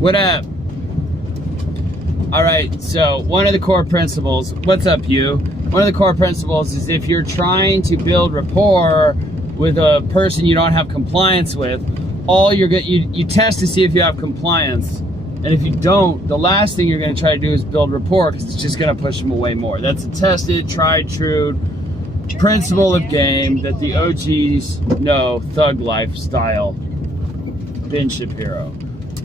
What up? All right, so one of the core principles, what's up, you? One of the core principles is if you're trying to build rapport with a person you don't have compliance with, you test to see if you have compliance. And if you don't, the last thing you're going to try to do is build rapport, because it's just going to push them away more. That's a tested, tried, true principle of game that the OGs know, thug lifestyle. Ben Shapiro.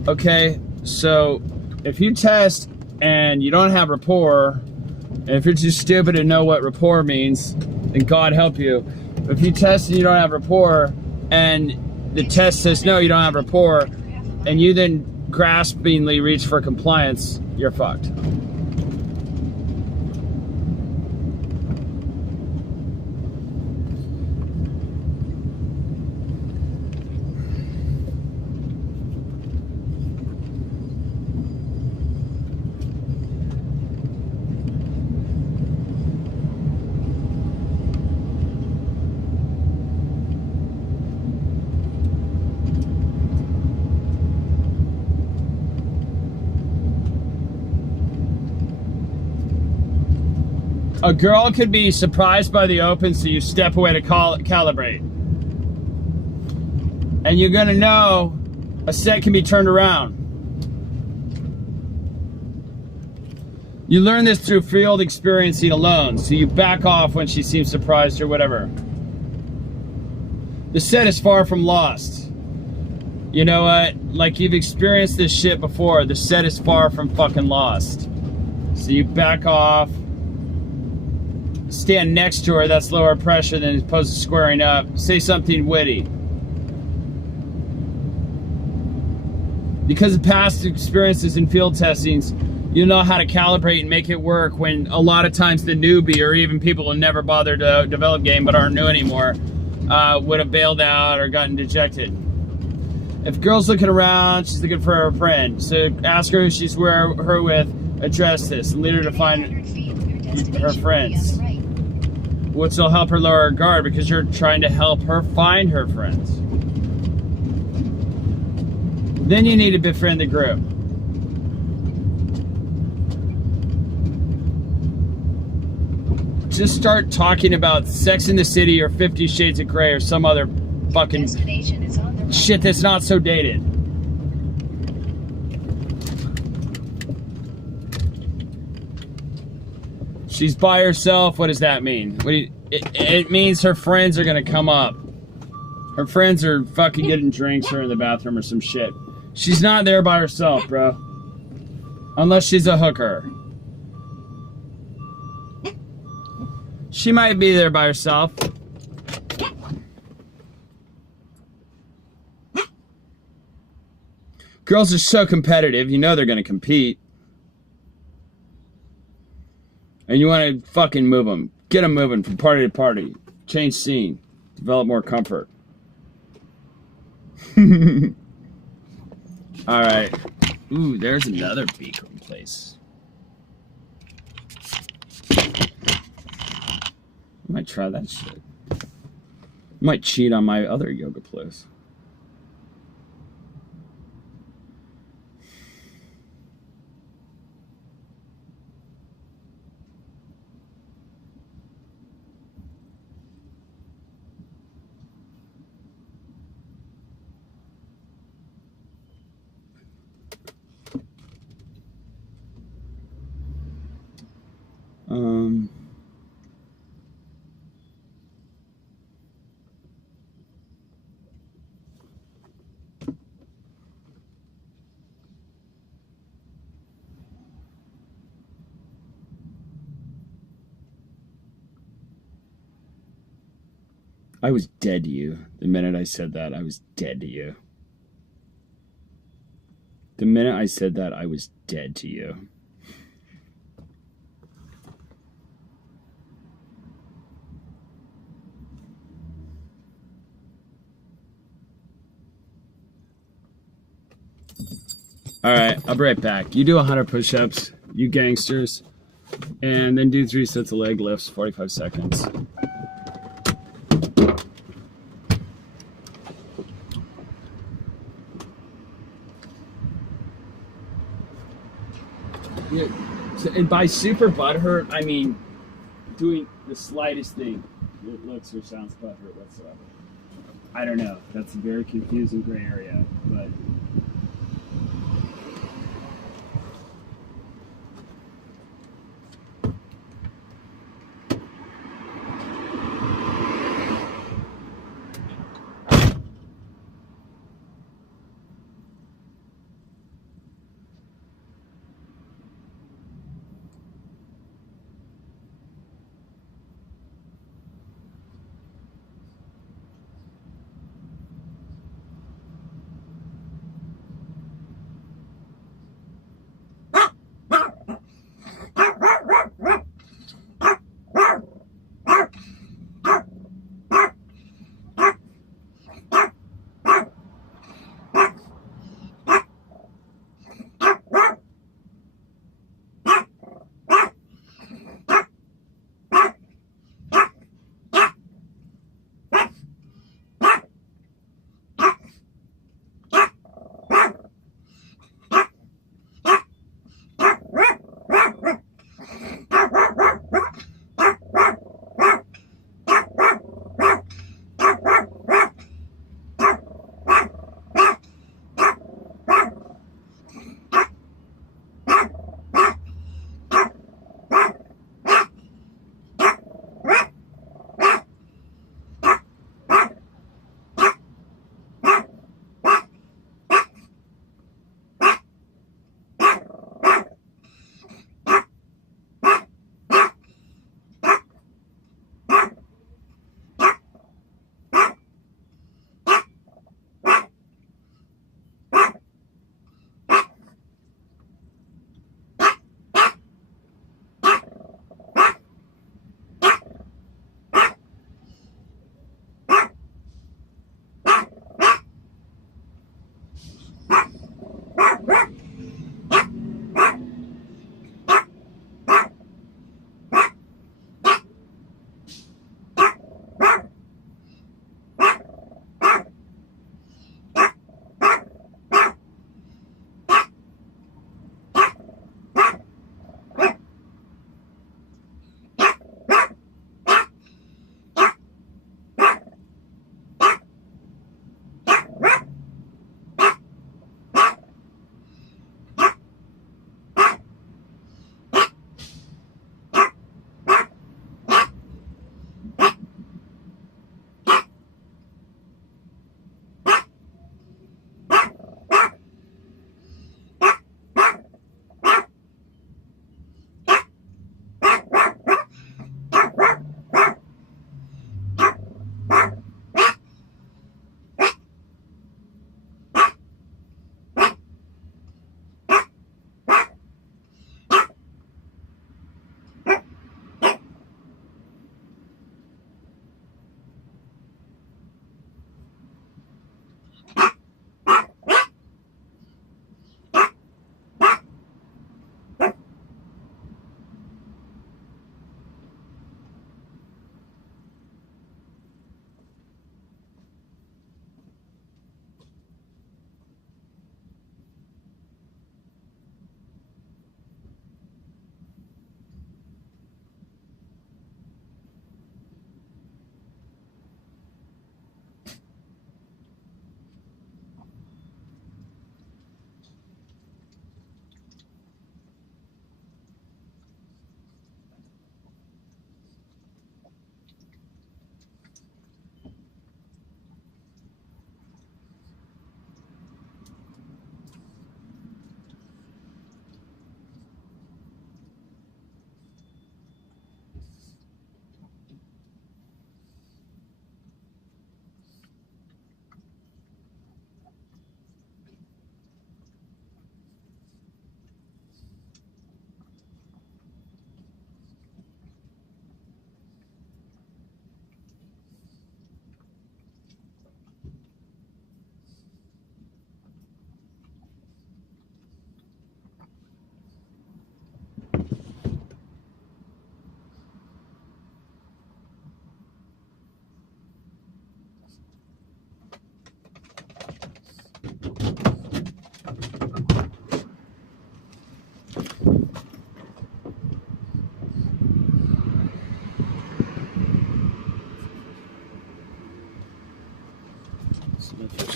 Okay, so if you test and you don't have rapport, and if you're too stupid to know what rapport means, then God help you. If you test and you don't have rapport, and the test says no, you don't have rapport, and you then graspingly reach for compliance, you're fucked. A girl could be surprised by the open, so you step away to calibrate. And you're gonna know a set can be turned around. You learn this through field experiencing alone, so you back off when she seems surprised or whatever. The set is far from lost. You know what? Like, you've experienced this shit before. The set is far from fucking lost. So you back off. Stand next to her, that's lower pressure than opposed to squaring up. Say something witty. Because of past experiences in field testings, you know how to calibrate and make it work when a lot of times the newbie, or even people who never bothered to develop game but aren't new anymore, would have bailed out or gotten dejected. If girl's looking around, she's looking for her friend. So ask her who she's her with, address this, and lead her to find her friends. Which will help her lower her guard, because you're trying to help her find her friends. Then you need to befriend the group. Just start talking about Sex in the City or 50 Shades of Grey or some other fucking shit that's not so dated. She's by herself. What does that mean? It means her friends are gonna come up. Her friends are fucking getting drinks or in the bathroom or some shit. She's not there by herself, bro. Unless she's a hooker. She might be there by herself. Girls are so competitive, you know they're gonna compete. And you want to fucking move them. Get them moving from party to party. Change scene. Develop more comfort. Alright. Ooh, there's another beacon place. I might try that shit. I might cheat on my other yoga place. I was dead to you. The minute I said that, I was dead to you. The minute I said that, I was dead to you. Alright, I'll be right back. You do 100 push-ups, you gangsters, and then do 3 sets of leg lifts, 45 seconds. Yeah. So, and by super butthurt, I mean doing the slightest thing that looks or sounds butthurt whatsoever. I don't know. That's a very confusing gray area, but.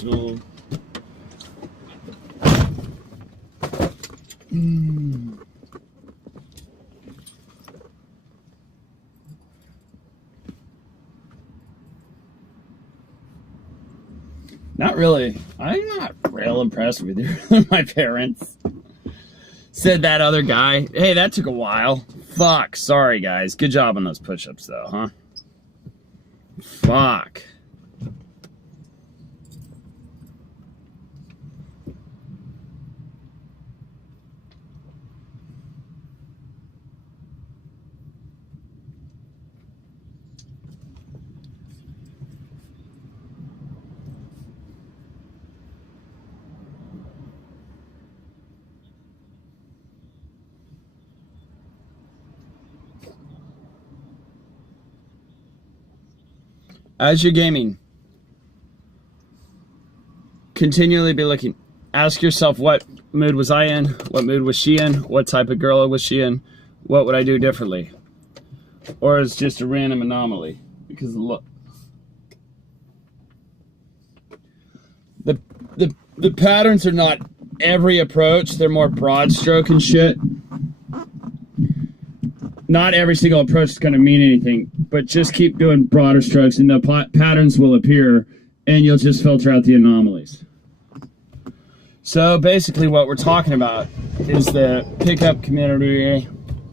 professional. Not really. I'm not real impressed with my parents. Said that other guy. Hey, that took a while. Fuck. Sorry, guys. Good job on those push-ups, though, huh? Fuck. As you're gaming, continually be looking. Ask yourself, what mood was I in? What mood was she in? What type of girl was she in? What would I do differently? Or it's just a random anomaly? Because look, the patterns are not every approach. They're more broad stroke and shit. Not every single approach is going to mean anything, but just keep doing broader strokes and the patterns will appear and you'll just filter out the anomalies. So basically what we're talking about is the pickup community,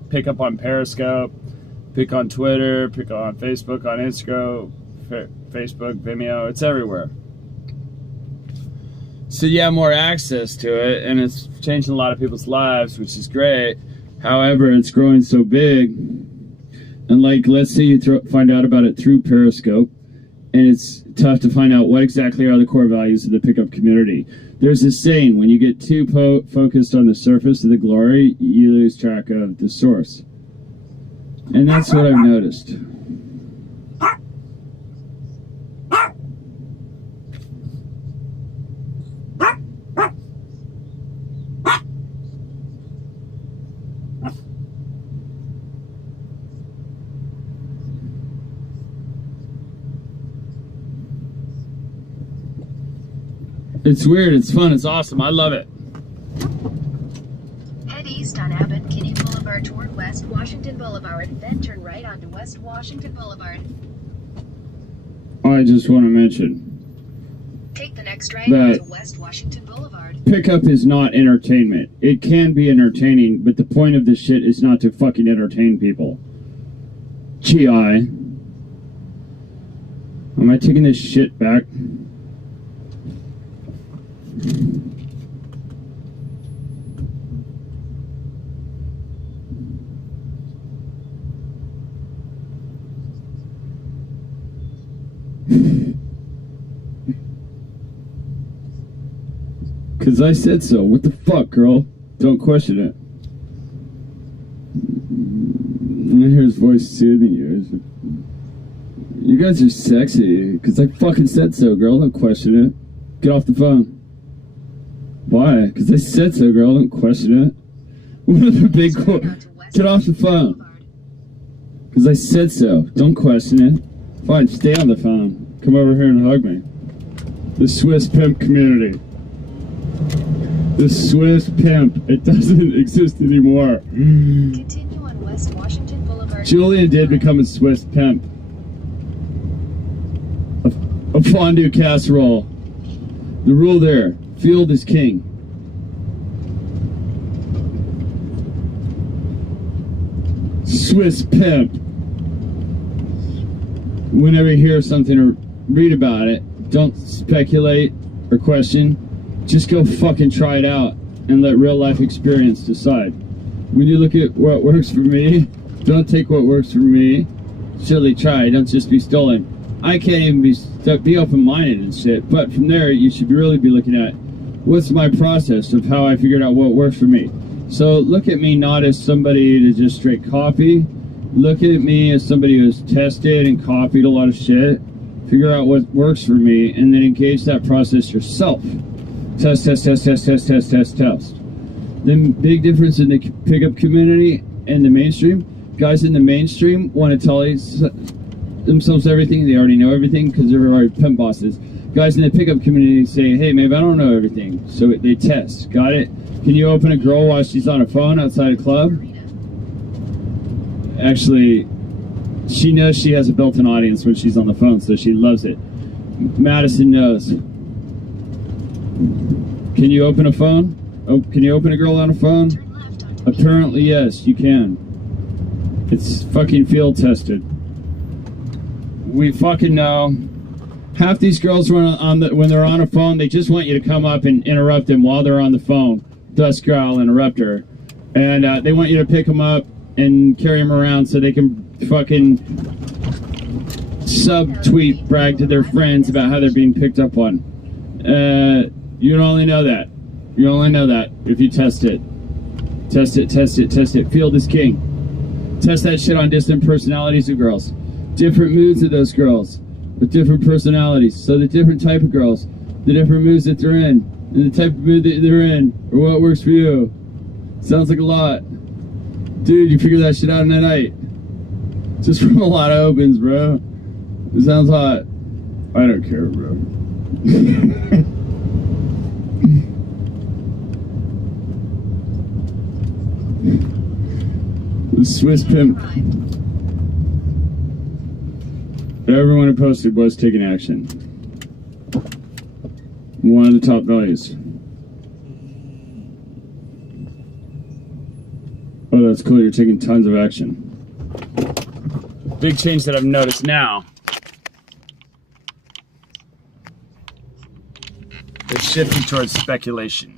pick up on Periscope, pick on Twitter, pick on Facebook, on Instagram, Facebook, Vimeo, it's everywhere. So you have more access to it and it's changing a lot of people's lives, which is great. However, it's growing so big, and like, let's say you find out about it through Periscope, and it's tough to find out what exactly are the core values of the pickup community. There's this saying, when you get too focused on the surface of the glory, you lose track of the source. And that's what I've noticed. It's weird, it's fun, it's awesome, I love it. Head east on Abbott Kinney Boulevard toward West Washington Boulevard, then turn right onto West Washington Boulevard. I just want to mention, take the next right onto West Washington Boulevard. Pickup is not entertainment. It can be entertaining, but the point of this shit is not to fucking entertain people. G.I. Am I taking this shit back? Because I said so. What the fuck, girl? Don't question it. I hear his voice soothing you. You guys are sexy. Because I fucking said so, girl. Don't question it. Get off the phone. Why? Because I said so, girl. Don't question it. What are the big... Get off the phone. Because I said so. Don't question it. Fine, stay on the phone. Come over here and hug me. The Swiss pimp community. The Swiss pimp. It doesn't exist anymore. Continue on West Washington Boulevard. Julian did become a Swiss pimp. A fondue casserole. The rule there. Field is king. Swiss pimp. Whenever you hear something or read about it, don't speculate or question. Just go fucking try it out and let real life experience decide. When you look at what works for me, don't take what works for me. Surely try. Don't just be stolen. I can't even be open-minded and shit. But from there, you should really be looking at what's my process of how I figured out what works for me. So look at me not as somebody to just straight copy. Look at me as somebody who's tested and copied a lot of shit. Figure out what works for me, and then engage that process yourself. Test, test, test, test, test, test, test, test. The big difference in the pickup community and the mainstream, guys in the mainstream want to tell themselves everything. They already know everything because they're already pimp bosses. Guys in the pickup community say, hey, maybe I don't know everything. So they test. Got it? Can you open a girl while she's on a phone outside a club? Actually, she knows she has a built-in audience when she's on the phone, so she loves it. Madison knows. Can you open a phone? Oh, can you open a girl on a phone? Apparently, yes, you can. It's fucking field tested. We fucking know. Half these girls when they're on a phone, they just want you to come up and interrupt them while they're on the phone. Dust growl interrupter. And they want you to pick them up and carry them around so they can fucking sub-tweet brag to their friends about how they're being picked up on. You only know that. You only know that if you test it. Test it, test it, test it. Field is king. Test that shit on different personalities of girls. Different moods of those girls with different personalities. So the different type of girls, the different moods that they're in, and the type of mood that they're in, or what works for you. Sounds like a lot. Dude, you figure that shit out in a night. Just from a lot of opens, bro. It sounds hot. I don't care, bro. The Swiss pimp. Everyone who posted was taking action. One of the top values. Oh, that's cool. You're taking tons of action. Big change that I've noticed now. It's shifting towards speculation.